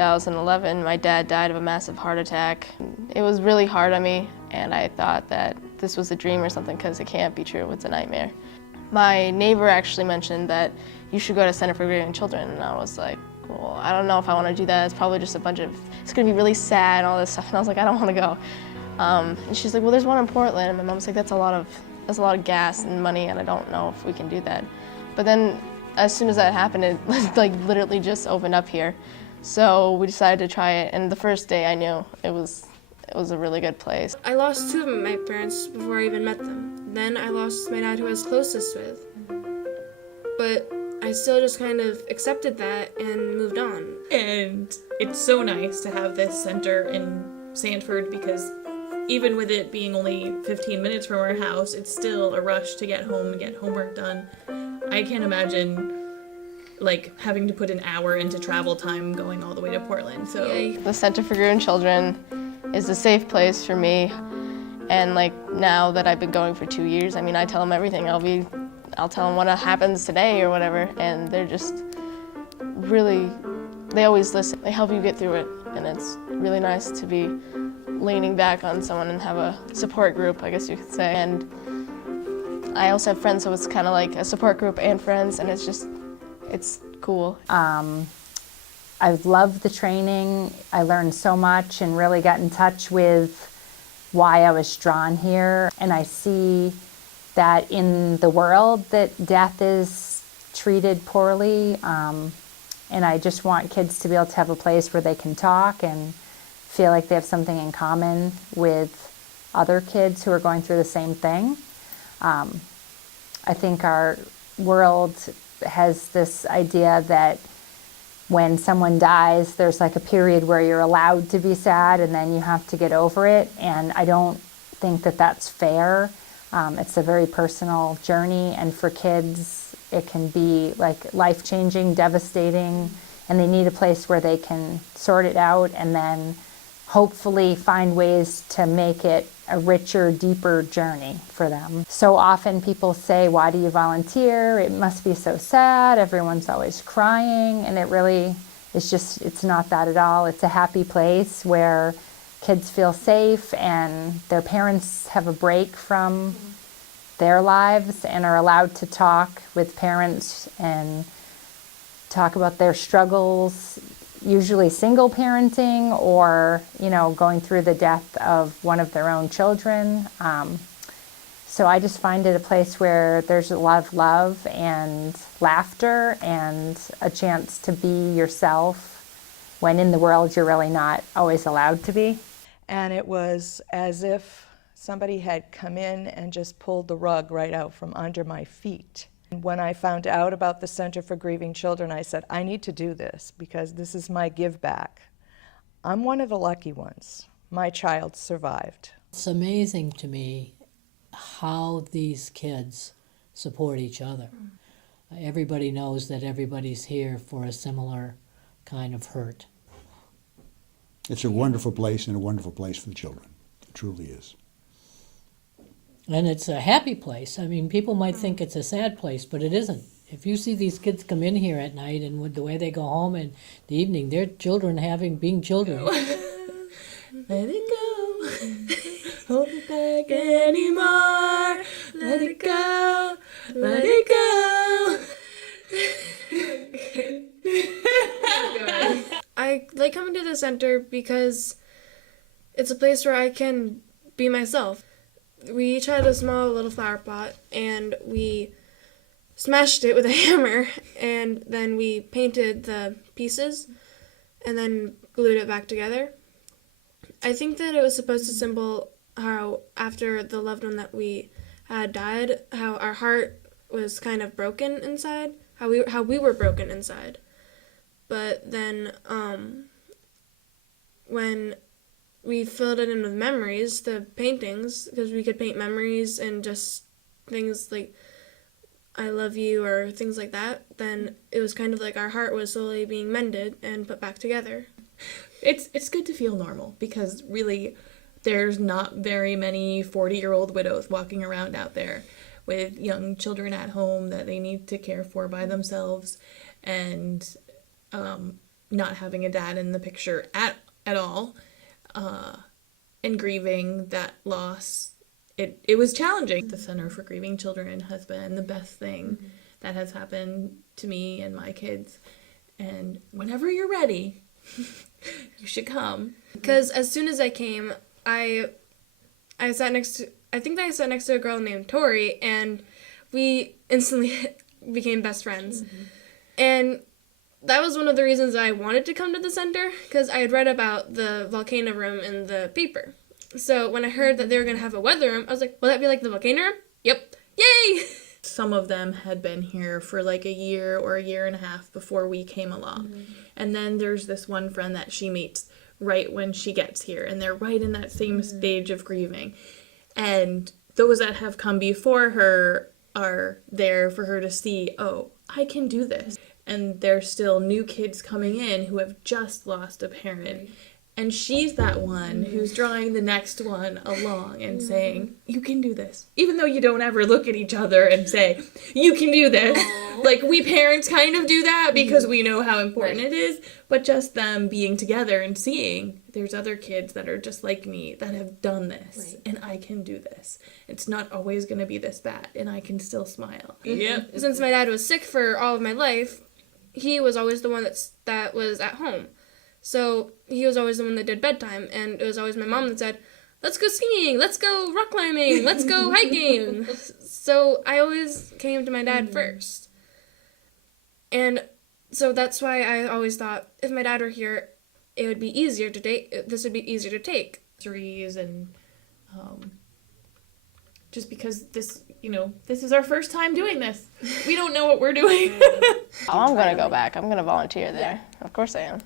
2011, my dad died of a massive heart attack. It was really hard on me, and I thought that this was a dream or something because it can't be true, it's a nightmare. My neighbor actually mentioned that you should go to Center for Grieving Children, and I was like, well, I don't know if I want to do that. It's probably just it's going to be really sad and all this stuff, and I was like, I don't want to go. And she's like, well, there's one in Portland, and my mom's like, that's a lot of gas and money, and I don't know if we can do that. But then, as soon as that happened, it like literally just opened up here. So we decided to try it, and the first day I knew it was a really good place. I lost two of my parents before I even met them. Then I lost my dad, who I was closest with. But I still just kind of accepted that and moved on. And it's so nice to have this center in Sanford because even with it being only 15 minutes from our house, it's still a rush to get home and get homework done. I can't imagine like having to put an hour into travel time going all the way to Portland. So the Center for Grieving Children is a safe place for me, and like now that I've been going for 2 years, I mean, I tell them everything. I'll tell them what happens today or whatever, and they're just really, they always listen. They help you get through it, and it's really nice to be leaning back on someone and have a support group, I guess you could say. And I also have friends, so it's kind of like a support group and friends, and it's cool. I loved the training. I learned so much and really got in touch with why I was drawn here. And I see that in the world that death is treated poorly. And I just want kids to be able to have a place where they can talk and feel like they have something in common with other kids who are going through the same thing. I think our world has this idea that when someone dies, there's like a period where you're allowed to be sad and then you have to get over it. And I don't think that that's fair. It's a very personal journey, and for kids, it can be like life-changing, devastating, and they need a place where they can sort it out and then hopefully find ways to make it a richer, deeper journey for them. So often people say, why do you volunteer? It must be so sad. Everyone's always crying. And it really is just, it's not that at all. It's a happy place where kids feel safe and their parents have a break from their lives and are allowed to talk with parents and talk about their struggles, usually single parenting or, going through the death of one of their own children. So I just find it a place where there's a lot of love and laughter and a chance to be yourself when in the world you're really not always allowed to be. And it was as if somebody had come in and just pulled the rug right out from under my feet. When I found out about the Center for Grieving Children, I said, I need to do this because this is my give back. I'm one of the lucky ones. My child survived. It's amazing to me how these kids support each other. Everybody knows that everybody's here for a similar kind of hurt. It's a wonderful place and a wonderful place for the children. It truly is. And it's a happy place. I mean, people might think it's a sad place, but it isn't. If you see these kids come in here at night and with the way they go home in the evening, they're children being children. Let it go. Hold it back anymore. Let it go. Let it go. I like coming to the center because it's a place where I can be myself. We each had a small little flower pot, and we smashed it with a hammer, and then we painted the pieces, and then glued it back together. I think that it was supposed to symbol how after the loved one that we had died, how our heart was kind of broken inside, how we were broken inside. But then when we filled it in with memories, the paintings, because we could paint memories and just things like I love you or things like that, then it was kind of like our heart was slowly being mended and put back together. It's good to feel normal because really there's not very many 40-year-old widows walking around out there with young children at home that they need to care for by themselves. And not having a dad in the picture at all, and grieving that loss, it was challenging. The Center for Grieving Children has been the best thing that has happened to me and my kids. And whenever you're ready, you should come. Because as soon as I came, I sat next to, I think that I sat next to a girl named Tori, and we instantly became best friends. And that was one of the reasons I wanted to come to the center, because I had read about the volcano room in the paper. So when I heard that they were going to have a weather room, I was like, will that be like the volcano room? Yep. Yay! Some of them had been here for like a year or a year and a half before we came along. And then there's this one friend that she meets right when she gets here, and they're right in that same stage of grieving. And those that have come before her are there for her to see, oh, I can do this. And there's still new kids coming in who have just lost a parent. And she's that one who's drawing the next one along and saying, you can do this. Even though you don't ever look at each other and say, you can do this. Like, we parents kind of do that because we know how important it is. But just them being together and seeing there's other kids that are just like me that have done this. And I can do this. It's not always going to be this bad. And I can still smile. Yep. Since my dad was sick for all of my life, he was always the one that was at home. So he was always the one that did bedtime, and it was always my mom that said, let's go skiing, let's go rock climbing, let's go hiking. So I always came to my dad first. And so that's why I always thought if my dad were here, it would be easier to take, this would be easier to take. And just because this, this is our first time doing this. We don't know what we're doing. Oh, I'm going to go back. I'm going to volunteer there. Of course I am.